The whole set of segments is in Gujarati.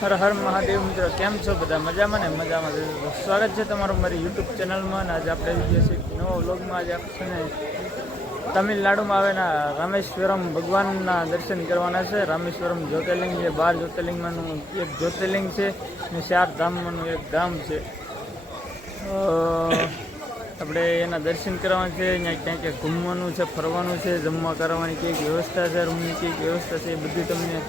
હર હર મહાદેવ મિત્રો, કેમ છો બધા? મજામાં ને? મજામાં. સ્વાગત છે તમારું મારી યુટ્યુબ ચેનલમાં. અને આજે આપણે આવી ગયા છીએ નવો વ્લોગમાં. આજે આપણે તમિલનાડુમાં આવેલા રામેશ્વરમ ભગવાનના દર્શન કરવાના છે. રામેશ્વરમ જ્યોતિર્લિંગ જે 12 જ્યોતિર્લિંગમાંનું એક જ્યોતિર્લિંગ છે અને 4 ધામમાંનું એક ધામ છે. આપણે એના દર્શન કરવાના છે. અહીંયા ક્યાંક ક્યાંક ઘૂમવાનું છે, ફરવાનું છે, જમવા કરવાની કઈક વ્યવસ્થા છે, રૂમની કઈક વ્યવસ્થા છે, એ બધું તમને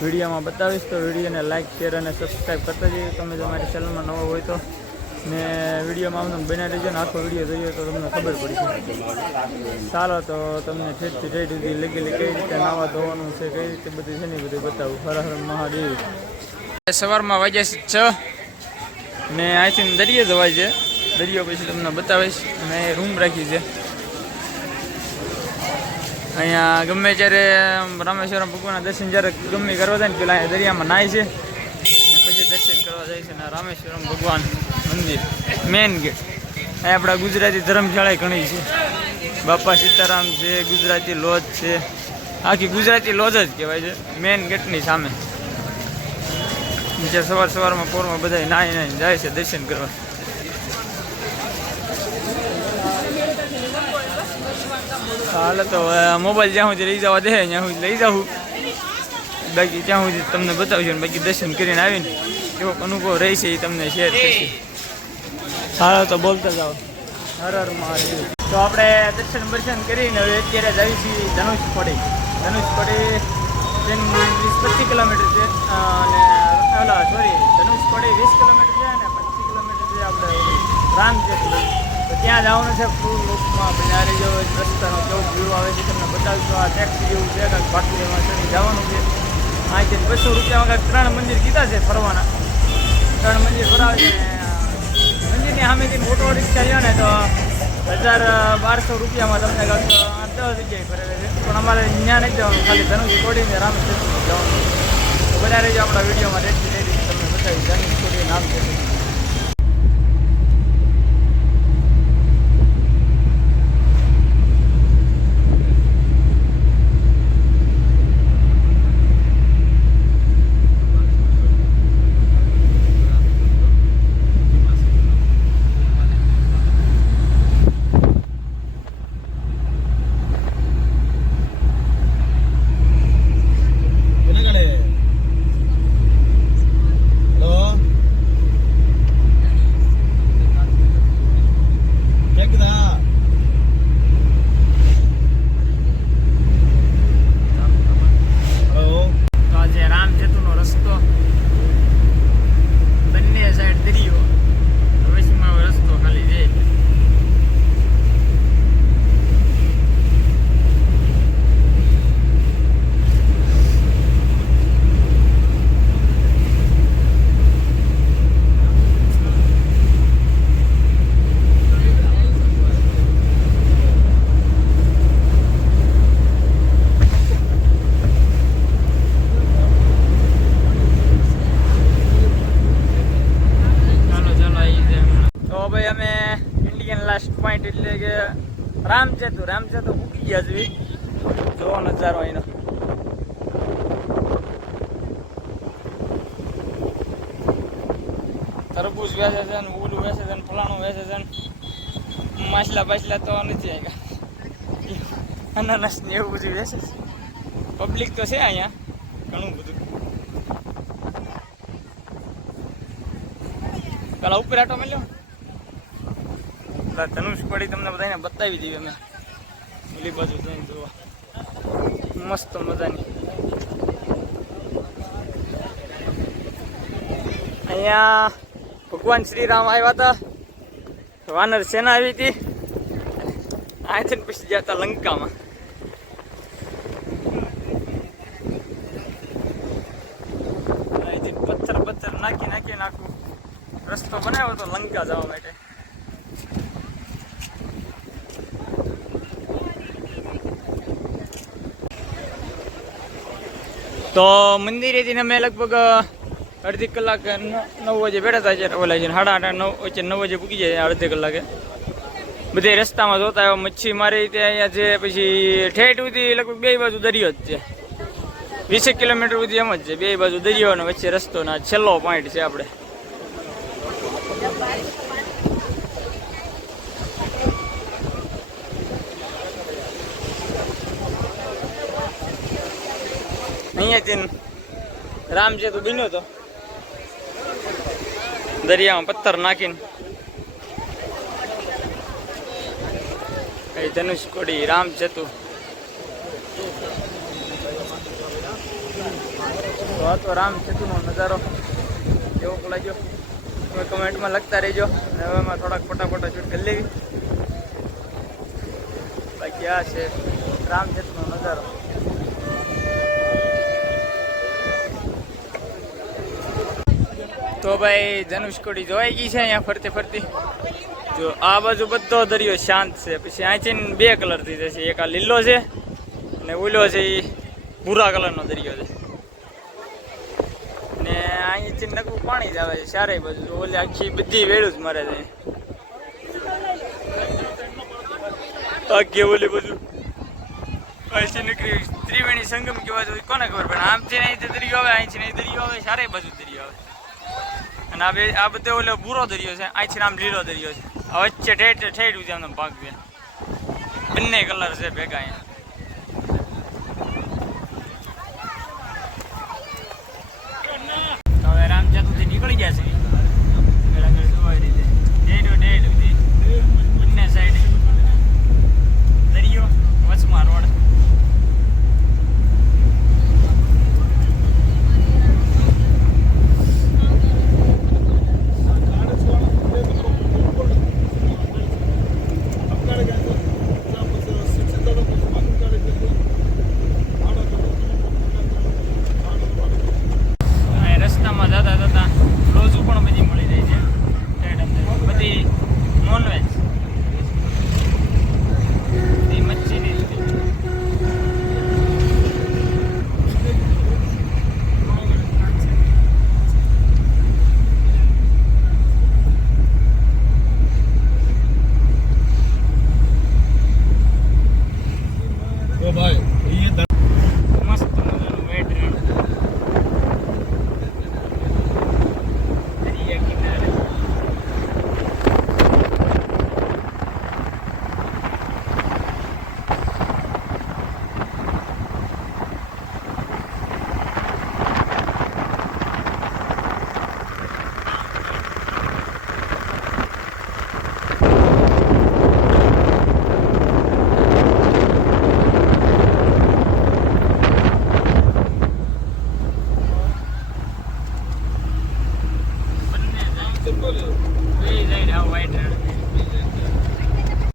વિડીયોમાં બતાવીશ. તો વિડીયોને લાઇક, શેર અને સબસ્ક્રાઈબ કરતા જઈએ. તમે તમારી ચેનલમાં નવો હોય તો ને વિડીયોમાં આમ બનાવી દેજો ને આખો વિડીયો જોઈએ તો તમને ખબર પડી છે. ચાલો તો તમને ઠેઠથી ઠેઠ સુધી લગેલી કઈ રીતે નાવા ધોવાનું છે, કઈ રીતે બધું છે ને બધું બતાવું. હર હર મહાદેવ. સવારમાં વાગ્યા છે 6 ને અહીંથી દરિયે જવાય છે. દરિયો પછી તમને બતાવીશ. અને રૂમ રાખી છે અહીંયા. ગમે ત્યારે રામેશ્વરમ ભગવાનના દર્શન જ્યારે ગમે કરવા જાય ને પેલા અહીંયા દરિયામાં નાય છે અને પછી દર્શન કરવા જાય છે. ને રામેશ્વરમ ભગવાન મંદિર મેન ગેટ. અહીંયા આપણા ગુજરાતી ધર્મશાળા ઘણી છે. બાપા સીતારામ છે, ગુજરાતી લોજ છે, આખી ગુજરાતી લોજ જ કહેવાય છે મેન ગેટની સામે. નીચે સવારમાં પોરમાં બધા નાય જાય છે દર્શન કરવા. હાલ તો મોબાઈલ જ્યાં સુધી લઈ જવા દે ત્યાં સુધી લઈ જાઉં, બાકી ત્યાં સુધી તમને બતાવશું. બાકી દર્શન કરીને આવીને કેવો અનુભવ રહેશે એ તમને શેર કરશે. હાલો તો બોલતા જાઓ. હર હર મહાદેવ. તો આપણે દર્શન કરીને હવે અત્યારે જઈએ છીએ ધનુષકોડી. ધનુષકોડી 20-25 કિલોમીટર છે અને ધનુષકોડી 20 કિલોમીટર છે અને 25 કિલોમીટર છે આપણે રામજેતપુર. તો ત્યાં જવાનું છે. ફૂલ લુકમાં બનારે જો રસ્તાનો કેવો વ્યૂ આવે છે તમને બતાવીશું. આ ટેક્સી જેવું છે, કાંઈક બાકી એમાં ચડી જવાનું છે. અહીંથી 200 રૂપિયામાં કાંઈક 3 મંદિર કીધા છે ફરવાના. 3 મંદિર ફરાવે છે. મંદિરની સામેથી ઓટો રિક્ષા લ્યો ને તો 1000-1200 રૂપિયામાં તમને કાંઈક 10 જગ્યાએ ફરેલે છે. પણ અમારે ત્યાં નથી જવાનું, ખાલી ધનુષકોડી ને રામજેતપુર જવાનું. તો બધા રહેજો આપણા વિડીયોમાં. રેડી તમને બતાવીશ ધનુષકોડી નામ છે. અમે ઇન્ડિયન લાસ્ટ પોઈન્ટ એટલે કે રામજેતુ મૂકી ગયા છે. જોવો નજારો અહીંનો. તરબૂચ વેચે છે ને ઓલું વેચે છે ને ફલાણું વેચે છે ને માછલા તો નથી આવ્યા. અનાનસ ને એવું બધું વેચે છે. પબ્લિક તો છે અહીંયા ઘણું બધું. પેલા ઉપર આટો મળ્યો. ધનુષકોડી તમને બધાને બતાવી દઈએ અમે. ઓલી બાજુ જઈને જોવા મસ્ત મજાની. અહીંયા ભગવાન શ્રીરામ આવ્યા હતા. વાનર સેના આવી હતી. અહીંથી પછી ગયા હતા લંકામાં. અહીંથી પથ્થર નાખી નાખું રસ્તો બનાવ્યો હતો લંકા જવા માટે. તો મંદિરેથી અમે લગભગ અડધી કલાક 9 વાગે બેઠા હતા. છે ઓલા છે 8:30 9 વાગે પૂકી જાય અડધી કલાકે. બધે રસ્તામાં જોતા આવ્યો મચ્છી મારી ત્યાં અહીંયા છે. પછી ઠેઠ સુધી લગભગ 2 બાજુ દરિયો જ છે. 20 કિલોમીટર સુધી એમ જ છે, બે બાજુ દરિયાનો વચ્ચે રસ્તો ના છેલ્લો પોઈન્ટ છે આપણે. અહીંયાથી રામ સેતુ બન્યો હતો, દરિયામાં પથ્થર નાખીને. કઈ ધનુષકોડી રામ સેતુ. તો આ તો રામ સેતુનો નજારો કેવો લાગ્યો તમે કમેન્ટમાં લખતા રહેજો. અને હવે એમાં થોડાક ફટાફટા શૂટ કરી લેવી. બાકી આ છે રામ સેતુનો નજારો. તો ભાઈ ધનુષકોડી જોવાઈ ગઈ છે અહીંયા ફરતી ફરતી. જો આ બાજુ બધો દરિયો શાંત છે. પછી અહીંથી બે કલર થઈ જશે, એક આ લીલો છે અને ઓલો છે એ ભૂરા કલરનો દરિયો છે. ને અહીંથી નકરું પાણી જ આવે છે ચારે બાજુ. ઓલી આખી બધી વેળું જ મરે છે. આખી ઓલી બધું અહીંથી નીકળી ત્રિવેણી સંગમ કહેવાય તો કોને ખબર પડે. આમથી અહીંથી દરિયો આવે, અહીંથી નહીં દરિયો આવે, ચારે બાજુ દરિયો આવે. અને આ બધો ઓલો ભૂરો દરિયો છે, અહીંથી આમ લીલો દરિયો છે. વચ્ચે ઠેઠ ઠેઠ આમ ભાગ છે, બંને કલર છે ભેગા અહીંયા. હવે રામ સેતુથી નીકળી ગયા છે. આગળ જોવાય રીતે ઠેઠ બંને સાઈડ દરિયો, વચમાં રોડ.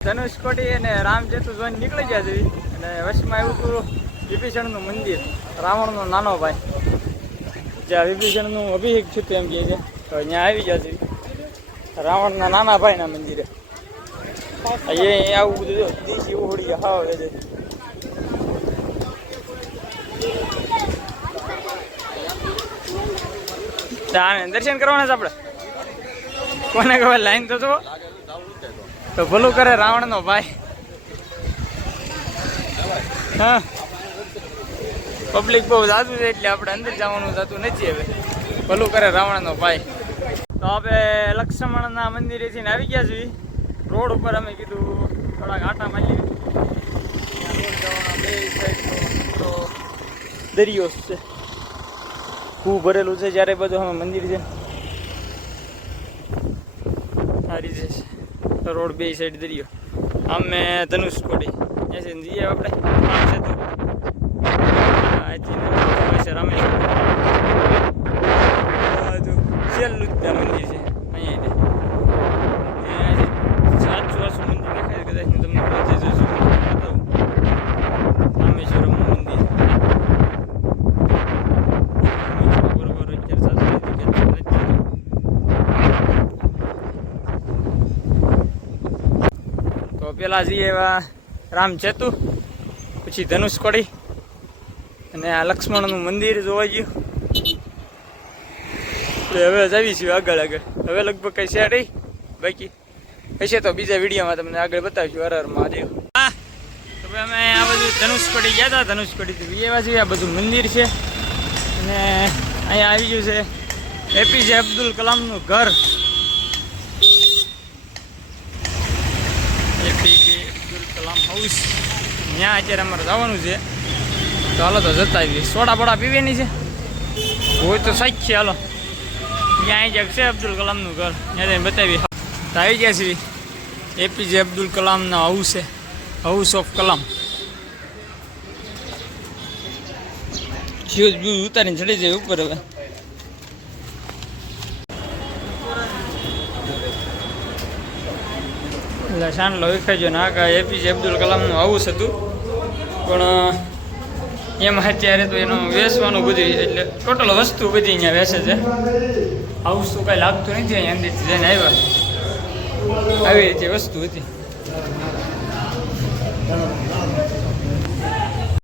ધનુષકોડી અને રામ સેતુ જોઈને નીકળી ગયા છે. અને વચમાં એવું હતું વિભીષણનું મંદિર, રાવણનો નાનો ભાઈ, જ્યાં વિભીષણનું અભિષેક થયું એમ કહે છે. તો અહીંયા આવી ગયા છે રાવણના નાના ભાઈના મંદિરે. એ આવું બધું દેશી ઓહળી હાવ છે. દર્શન કરવાના છે આપણે. કોને ખબર, લાઈન તો ભલું કરે રાવણનો ભાઈ. હા, પબ્લિક બહુ જાતું છે એટલે આપણે અંદર જવાનું થતું નથી. હવે ભલું કરે રાવણનો ભાઈ. તો આપણે લક્ષ્મણના મંદિરેથી આવી ગયા છીએ. રોડ ઉપર અમે કીધું થોડાક આટા મારી. રોડ જવાના બે સાઈડ તો દરિયો છે, ખૂબ ભરેલું છે. જ્યારે બધું અમે મંદિર છે સારી છે. રોડ બે સાઈડ દરિયો. આમ મેં ધનુષકોડી એસી જઈએ આપણે. રામ સેતુ રામેશ્વર છેલ્લું જ ત્યાં મંદિર છે. અહીંયા સાચું વાસું મંદિર દેખાય કદાચ હું તમને રામેશ્વરમનું મંદિર. બરોબર તો પેલા જઈએ એવા રામ સેતુ, પછી ધનુષકોડી અને આ લક્ષ્મણનું મંદિર જોવા ગયું. હવે જાવી છીએ આગળ. હવે લગભગ કઈ છે નહીં, બાકી હશે તો બીજા વિડીયોમાં તમને આગળ બતાવીશું. હર હર મહાદેવ. હા, તો અમે આ બધું ધનુષકોડી ગયા હતા, ધનુષકોડીથી એવા છે. આ બધું મંદિર છે અને અહીંયા આવી ગયું છે એપીજે અબ્દુલ કલામનું ઘર. એપીજે અબ્દુલ કલામ હાઉસ, ત્યાં અત્યારે અમારે જવાનું છે. તો હાલો તો જતા આવીએ. સોડા બોડા પીવાની છે હોય તો સાચ છે. હાલો ત્યાં અહીં છે અબ્દુલ કલામનું ઘર, ત્યાં જઈને બતાવીએ. તો આવી ગયા છીએ એપીજે અબ્દુલ કલામના હાઉસ છે, house of Kalam. Shoes booze ઉતારીને ચડી જાય ઉપર. હવે એટલે સાંડલો વિખાઈ ગયો ને. આ એપીજે અબ્દુલ કલામનું હાઉસ હતું, પણ એમાં અત્યારે તો એનું વેચવાનું બધી, એટલે ટોટલ વસ્તુ બધી અહીંયા વેચે છે. હાઉસ તો કાંઈ લાગતું નથી. અહીંયા અંદરથી જઈને આવ્યા આવી રીતે વસ્તુ હતી.